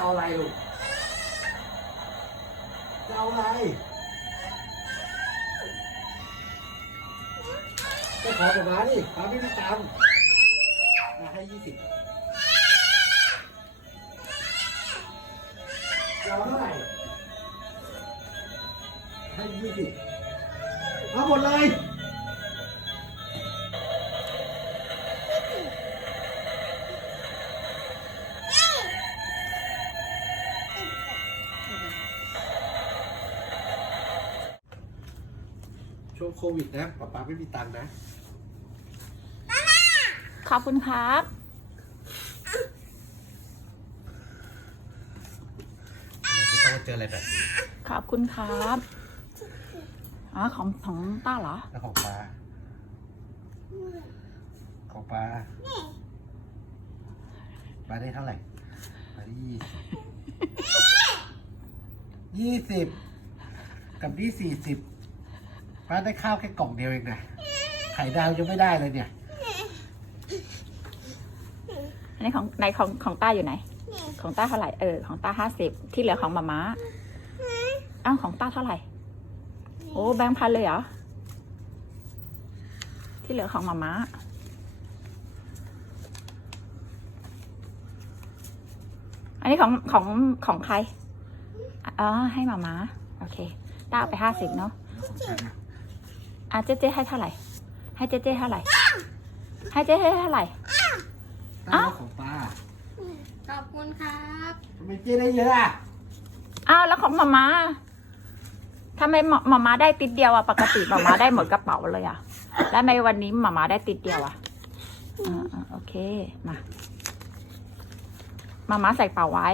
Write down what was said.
เอาอะไรลูกจะเอาอะไรก็ขอกับมาดิมาไม่มีตังค์มาให้ยี่สิบจะเอาเท่าไหร่ให้ยี่สิบเอาหมดเลย ช่วงโควิดนะป๊าป๊าไม่มีตังค์นะ ขอบคุณครับ ไม่ต้องมาเจออะไรแบบนี้ขอบคุณครับอ๋อของของต้าเหรอ แล้วของปลาของปลาปลาได้เท่าไหร่ปลาได้ยี่สิบยี่สิบกับนี่สี่สิบ ป้าได้ข้าวแค่กล่องเดียวเองนะไข่ดาวยังไม่ได้เลยเนี่ย อันนี้ของในของของต้าอยู่ไหน ของต้าเท่าไหร่ เออ ของต้าห้าสิบที่เหลือของมาม้าอ้าวของต้าเท่าไหร่ โอ้แบงค์พันเลยเหรอ ที่เหลือของมาม้าอันนี้ของของของใครอ๋อให้มาม้าโอเคต้าเอาไปห้าสิบเนาะ ของฉันนะ อะเจ๊เจ๊ให้เท่าไหร่ ให้เจ๊เจ๊เท่าไหร่ ให้เจ๊เจ๊เท่าไหร่ได้แล้วของปลาขอบคุณครับทำไมเจ๊ได้เยอะอะอ้าวแล้วของมาม่าทำไมหมมาม่าได้ติดเดียวอะปกติมาม่าได้หมดกระเป๋าเลยอะแล้วทำไมวันนี้มาม่าได้ติดเดียวอะอ่าอ่าโอเค มามาม่าใส่เป๋าไว้